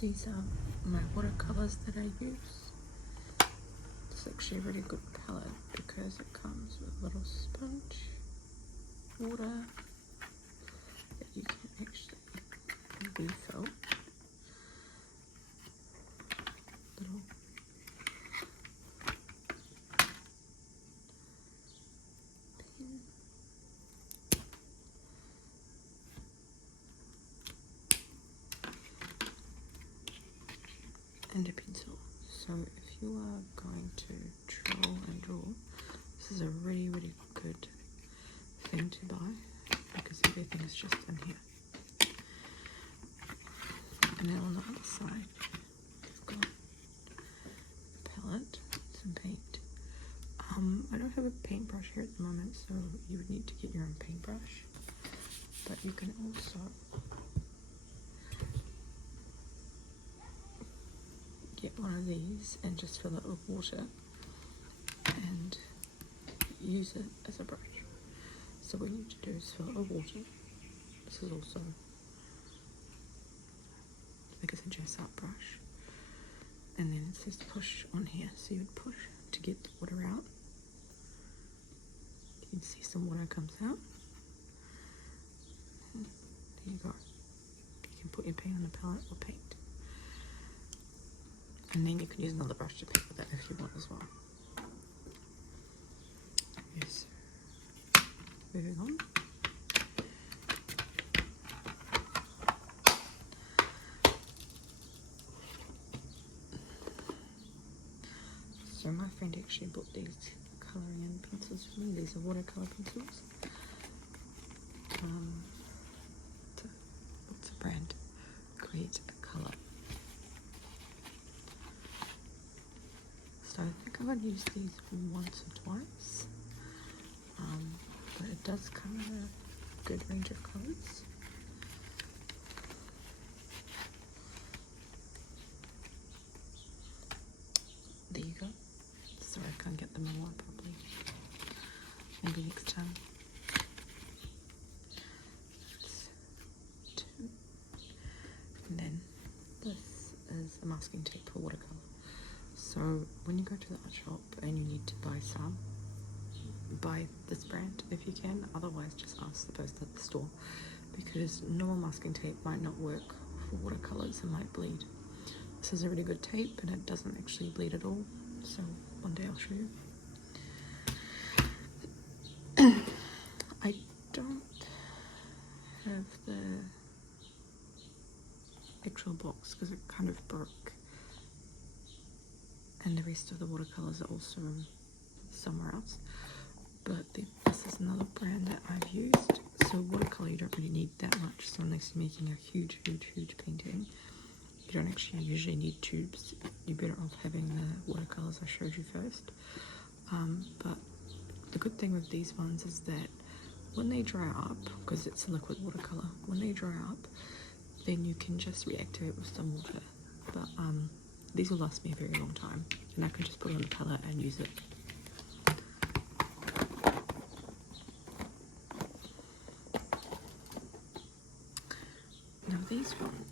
These are my watercolors that I use. It's actually a really good palette because it comes with a little sponge, water that you can actually refill. Little pen. And a pencil. So if you are going to draw, this is a really good thing to buy because everything is just in here. And then on the other side, you've got a palette, some paint. I don't have a paintbrush here at the moment, so you would need to get your own paintbrush. But you can also get one of these and just fill it with water and use it as a brush. So what you need to do is fill it with water. This is also, I think it's a Jess Art brush. And then it says push on here, so you would push to get the water out. You can see some water comes out. And there you go. You can put your paint on the palette or paint. And then you can use another brush to paint with it if you want as well. Yes. Moving on. So my friend actually bought these colouring in pencils for me. These are watercolour pencils. What's the brand? Create a Colour. So I think I'm going to use these once or twice. But it does come in a good range of colours. There you go. Sorry, I can't get them all on properly. Maybe next time. That's 2. And then this is a masking tape for watercolour. So when you go to the art shop and you need to buy some, buy this brand if you can. Otherwise, just ask the person at the store because normal masking tape might not work for watercolors. It might bleed. This is a really good tape and it doesn't actually bleed at all. So one day I'll show you. I don't have the actual box because it kind of broke. And the rest of the watercolors are also somewhere else. But this is another brand that I've used. So watercolor you don't really need that much. So unless you're making a huge painting, you don't actually usually need tubes. You're better off having the watercolors I showed you first. But the good thing with these ones is that when they dry up, because it's a liquid watercolor, when they dry up, then you can just reactivate with some water. But these will last me a very long time, and I can just put it on the palette and use it. Now these ones,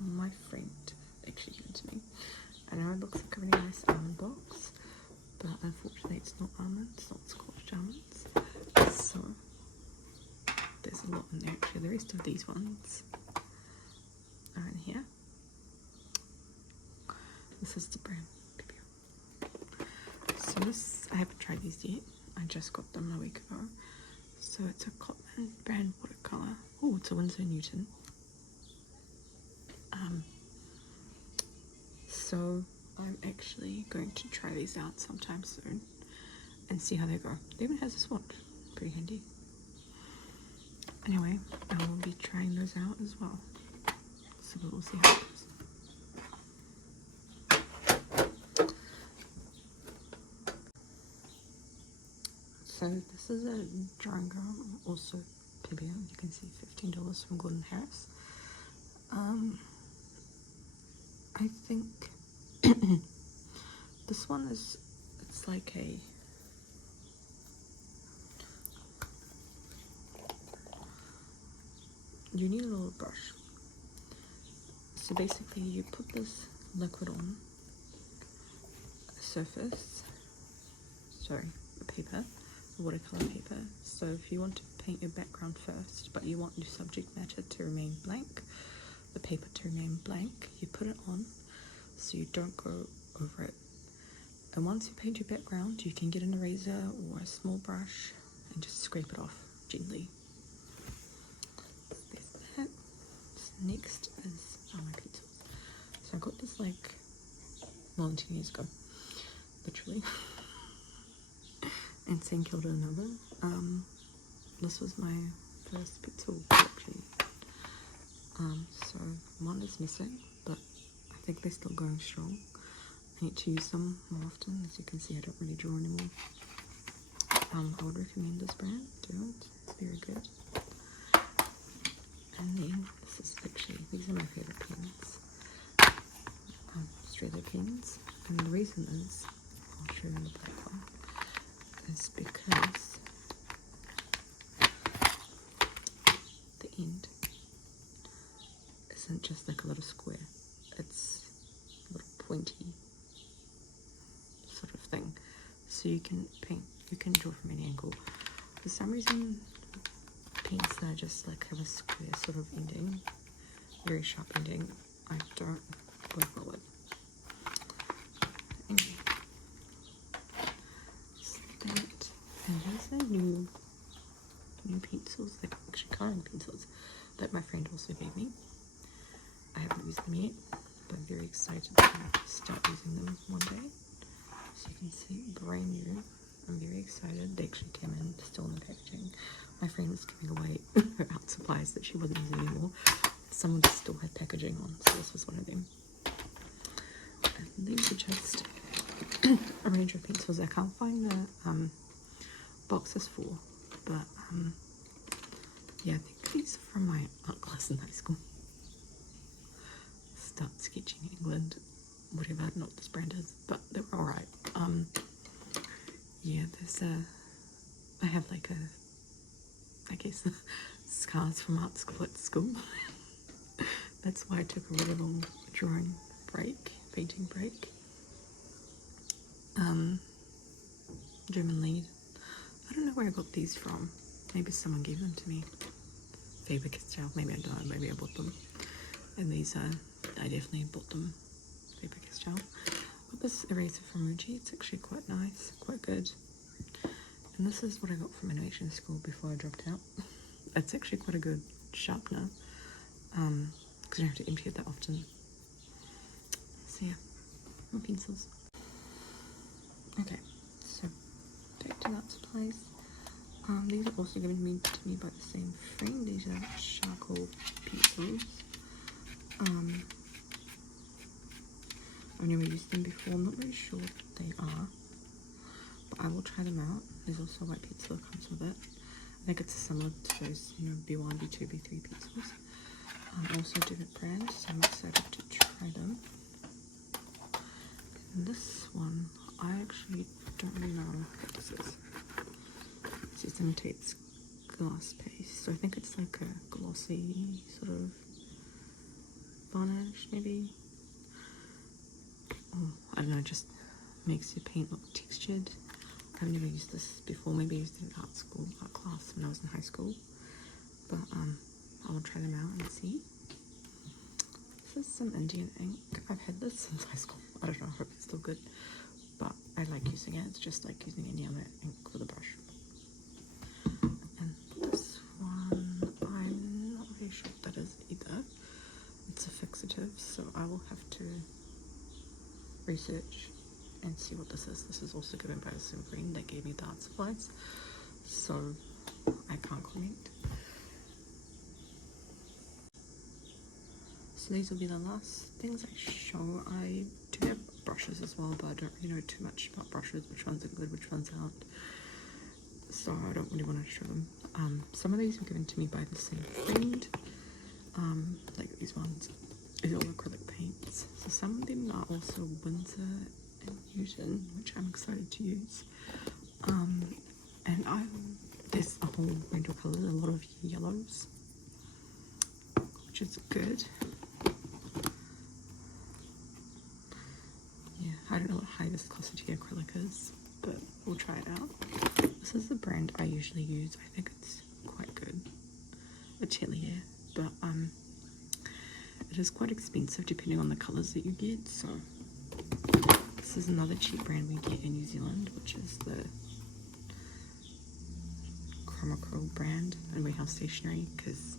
my friend actually gave to me. I know it looks like a really nice almond box, but unfortunately it's not almond, it's not scorched almonds. So there's a lot in there actually. The rest of these ones are in here. This is the brand. So this, I haven't tried these yet. I just got them a week ago. So it's a Cotman brand watercolor. Oh, it's a Winsor Newton. So I'm actually going to try these out sometime soon and see how they go. It even has a swatch. Pretty handy. Anyway, I will be trying those out as well. So we'll see how it goes. So this is a drawing girl, also PBO. You can see $15 from Gordon Harris. I think this one is, it's like a, you need a little brush. So basically you put this liquid on a surface, sorry, a paper, a watercolor paper. So if you want to paint your background first, but you want your subject matter to remain blank, the paper to remain blank, you put it on so you don't go over it. And once you paint your background, you can get an eraser or a small brush and just scrape it off gently. There's that. So next is my pencils. So I got this like more than 10 years ago, literally. In St Kilda, Nova. This was my first pencil collection. So one is missing, but I think they're still going strong. I need to use them more often. As you can see, I don't really draw anymore. I would recommend this brand. Do it. It's very good. And then this is actually, these are my favorite pens. Australia pens. And the reason is, I'll show you the black one, is because the end isn't just like a little square. It's a little pointy sort of thing. So you can paint, you can draw from any angle. For some reason, paints that are just like have a square sort of ending, very sharp ending, I don't work well with. Anyway, so that, and these are new pencils, like actually coloring pencils, that my friend also gave me. I haven't used them yet, but I'm very excited to start using them one day. So you can see, brand new. I'm very excited. They actually came in still in the packaging. My friend was giving away her art supplies that she wasn't using anymore. Some of them still had packaging on, so this was one of them. And these are just a range of pencils. I can't find the boxes for, but yeah, I think these are from my art class in high school. Start sketching in England, whatever, I don't know what this brand is, but they were alright. Yeah, there's I have like I guess scars from art school at school. That's why I took a really long drawing break, painting break. German lead. I don't know where I got these from. Maybe someone gave them to me. Faber-Castell, maybe I don't know, maybe I bought them. And these I definitely bought them. Faber-Castell. Got this eraser from Muji. It's actually quite nice, quite good. And this is what I got from animation school before I dropped out. It's actually quite a good sharpener, because you don't have to empty it that often. So yeah, more pencils. Okay, so back to art supplies. These are also given to me by the same friend. These are charcoal pencils. I've never used them before. I'm not really sure what they are, but I will try them out. There's also a white pencil that comes with it. I think it's similar to those, you know, B1, B2, B3 pencils. Also different brands, so I'm excited to try them. And this one, I actually don't really know what this is. This imitates glass paste, so I think it's like a glossy sort of varnish, maybe. Oh, I don't know, just makes your paint look textured. I've never used this before. Maybe I used it in art class when I was in high school. But I will try them out and see. This is some Indian ink. I've had this since high school. I don't know, I hope it's still good. But I like using it. It's just like using any other ink with a brush. And this one, I'm not really sure what that is either. It's a fixative, so I will have to research and see what this is. This is also given by a same friend that gave me the art supplies, so I can't comment. So these will be the last things I show. I do have brushes as well, but I don't really know too much about brushes, which ones are good, which ones aren't, so I don't really want to show them. Some of these were given to me by the same friend, like these ones. These are all acrylic paints. So some of them are also Windsor and Newton, which I'm excited to use. And there's a whole range of colours, a lot of yellows, which is good. I don't know what high viscosity acrylic is, but we'll try it out. This is the brand I usually use. I think it's quite good. Atelier, but it is quite expensive depending on the colours that you get. So this is another cheap brand we get in New Zealand, which is the Chromacryl brand and Warehouse Stationery, because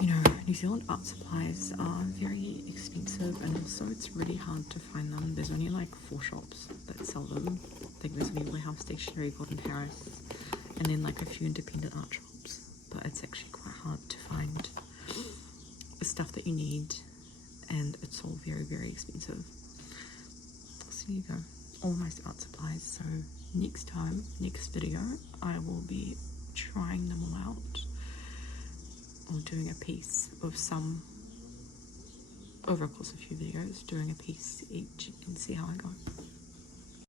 you know, New Zealand art supplies are very expensive, and also it's really hard to find them. There's only like 4 shops that sell them. I think there's only Warehouse Stationery, Golden Harris, and then like a few independent art shops. But it's actually quite hard to find the stuff that you need, and it's all very, very expensive. So there you go, all my art supplies. So next video, I will be trying them all out, or doing a piece of some, over a course of a few videos, doing a piece each and see how I go.